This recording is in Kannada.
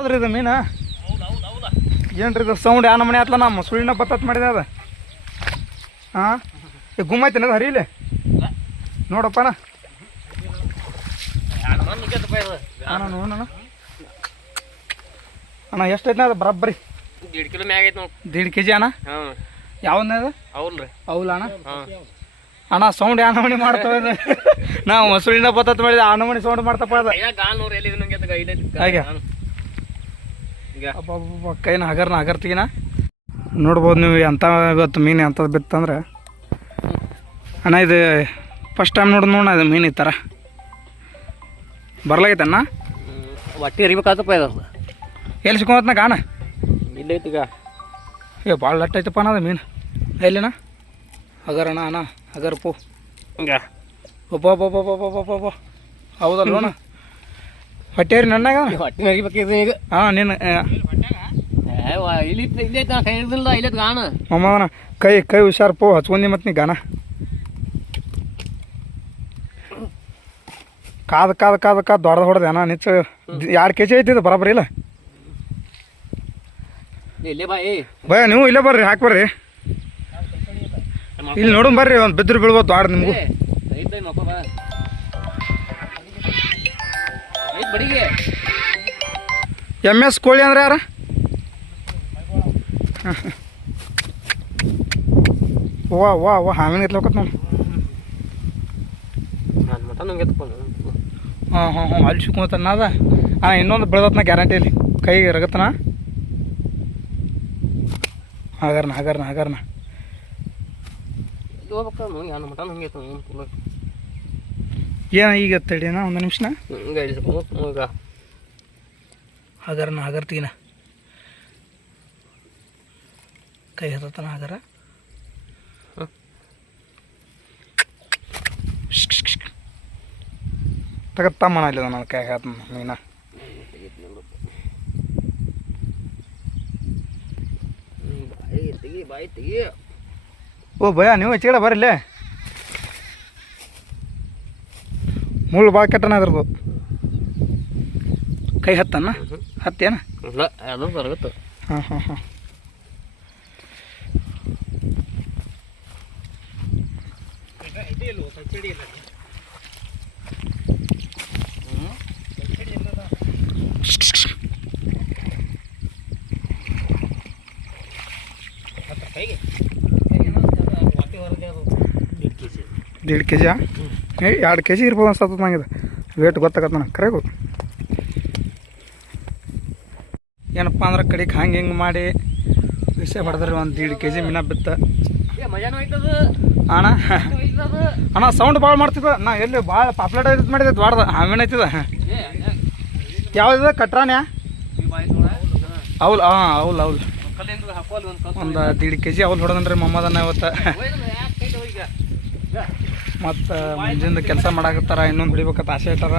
ಹೌದ್ರಿ ಇದು ಮೀನು ಏನ್ರಿ ಇದು ಸೌಂಡ್ ಯಾವ ನಮ್ಮನೆ ಆತ್ಲ ನಮ್ಮ ಸುಳ್ಳಿನ ಬತ್ತತ್ ಮಾಡಿದೆ ಅದ ಹಾಂ ಈಗ ಗುಮ್ಮೈತೇನೆ ಅದು ಹರಿಲಿ ನೋಡಪ್ಪನ ಅಣ್ಣ ನೋಡೋಣ ಅಣ್ಣ ಎಷ್ಟೈತೆ ಅದು ಬರಬ್ಬರಿ 1.5 ಕಿಲೋ ಮ್ಯಾಗ ಐತೆ ನೋಡಿ 1.5 kg ಅಣ್ಣ ಯಾವನ್ನ ಅದು ಅವ್ಲ್ರಿ ಅವಲ್ಲ ಅಣ್ಣ ಅಣ್ಣ ಸೌಂಡ್ ಯಾವ ನಮೂನಿ ಮಾಡ್ತಾವ ನಾವು ಮೊಸಳಿನ ಬತ್ತತ್ ಮಾಡಿದ ಆ ನಮೂನಿ ಸೌಂಡ್ ಮಾಡ್ತಪ್ಪ ಅದ ಹಾಗೆ ಕೈನ ಹಗರ್ತೀಗಿನ ನೋಡ್ಬೋದು ನೀವು ಎಂಥ ಇವತ್ತು ಮೀನು ಎಂಥದ್ದು ಬಿತ್ತಂದ್ರೆ ಅಣ್ಣ ಇದು ಫಸ್ಟ್ ಟೈಮ್ ನೋಡೋಣ ಇದು ಮೀನು ಈ ಥರ ಬರ್ಲಾಗೈತಣ್ಣ ಒಟ್ಟಿ ಹರಿಬೇಕಾತಪ್ಪ ಇದು ಎಲ್ಲಿ ಸಿಕ್ಕೋತ್ನ ಕಾಣ ಇಲ್ಲೈತಿ ಈಗ ಏ ಭಾಳ ಲಟ್ ಐತಪ್ಪ ಅನ್ನೋದು ಮೀನು ಎಲ್ಲಿನ ಹಗರಣ್ಣ ಅಣ್ಣ ಹಗರ್ ಪೋ ಹಿಂಗೆ ಒಬ್ಬ ಹೌದಲ್ವಣ್ಣ ಹೊಟ್ಟೇರಿ ನನ್ನಾಗ ಹೊಟ್ಟೆ ಹರಿಬೇಕಿದೆ ಈಗ ಹಾಂ ನೀನು ಇಲ್ಲೈತಿ ನಾ ಕೈ ಹಿಡ್ದಿಲ್ಲ ಇಲ್ಲೈತಿ ಗಾಣ ಮಮ್ಮನ ಕೈ ಹುಷಾರು ಪೋ ಹಚ್ಕೊಂಡಿ ಮತ್ತು ನೀ ಗಾನ ಕಾದ ದೊಡ್ಡದು ಹೊಡೆದೆ ಅಣ್ಣ ನಿಚ್ಚ 2 kg ಐತಿದ್ದು ಬರೋಬ್ಬರಿ ಇಲ್ಲ ಇಲ್ಲೇ ಬಾಯಿ ಭಯ ನೀವು ಇಲ್ಲೇ ಬರ್ರಿ ಹಾಕಿ ಬರ್ರಿ ಇಲ್ಲಿ ನೋಡು ಬರ್ರಿ ಒಂದು ಬಿದ್ರು ಬೀಳ್ಬೋದು ದೊಡ್ಡ ನಿಮಗೂ MS ಕೋಳಿ ಅಂದ್ರೆ ಯಾರ ವಾ ಹಾವಿನ ಎತ್ಲೋಕತ್ ನೋಡಿ ಹಾಂ ಅಲ್ಲಿ ಸಿಕ್ಕೋತನ ಅದ ಇನ್ನೊಂದು ಬೆಳೆದತ್ನ ಗ್ಯಾರಂಟಿಯಲ್ಲಿ ಕೈ ರಗತನ ಹಗರ್ನ ಏನ ಈಗ ತಡಿನ ಒಂದು ನಿಮಿಷನ ಹಗರ್ತೀನ ಕೈ ಹತ್ತನ ಹಗರ ತಗತ್ತಮ್ಮನ ಇಲ್ಲ ನನ್ನ ಕೈ ಹಾತ ಮೀನ ಓ ಭಯ ನೀವು ಹೆಚ್ಚಿಗಡೆ ಬರಲ್ಲೇ ಮುಳ್ಳು ಭಾಳ ಕೆಟ್ಟನ ಅದ್ರದ್ದು ಕೈ ಹತ್ತನ ಹತ್ತೇನ ಹಾಂ ದೀಡ್ kg 2 kg ಇರ್ಬೋದು ಅನ್ಸತ್ತ ನಂಗೆ ವೇಟ್ ಗೊತ್ತಾಗತ್ತೆ ನನಗೆ ಕರೆಗೂ ಏನಪ್ಪ ಅಂದ್ರೆ ಕಡೆಗೆ ಹಿಂಗೆ ಮಾಡಿ ವಿಷಯ ಹೊಡೆದ್ರಿ ಒಂದು 1.5 kg ಮೀನ ಬಿತ್ತ ಅಣ್ಣ ಸೌಂಡ್ ಭಾಳ ಮಾಡ್ತಿದ್ದ ನಾ ಎಲ್ಲಿ ಭಾಳ ಪಾಪ್ಲೇಟ್ ಐತಿ ಮಾಡಿದೆ ದೊಡ್ಡದ ಹಾವೇನು ಐತಿದ ಯಾವ್ದಿದೆ ಕಟ್ರಾನ್ಯಾ ಅವ್ಲು ಅವ್ಲು ಒಂದು 1.5 kg ಅವ್ಲು ಹೊಡೆದನ್ರಿ ಮಮ್ಮದನ್ನ ಇವತ್ತು ಮತ್ತು ಮುಂಜಿಂದ ಕೆಲಸ ಮಾಡಾಕತ್ತಾರ ಇನ್ನೊಂದು ಹಿಡಿಬೇಕಂತ ಆಸೆ ಇಟ್ಟಾರ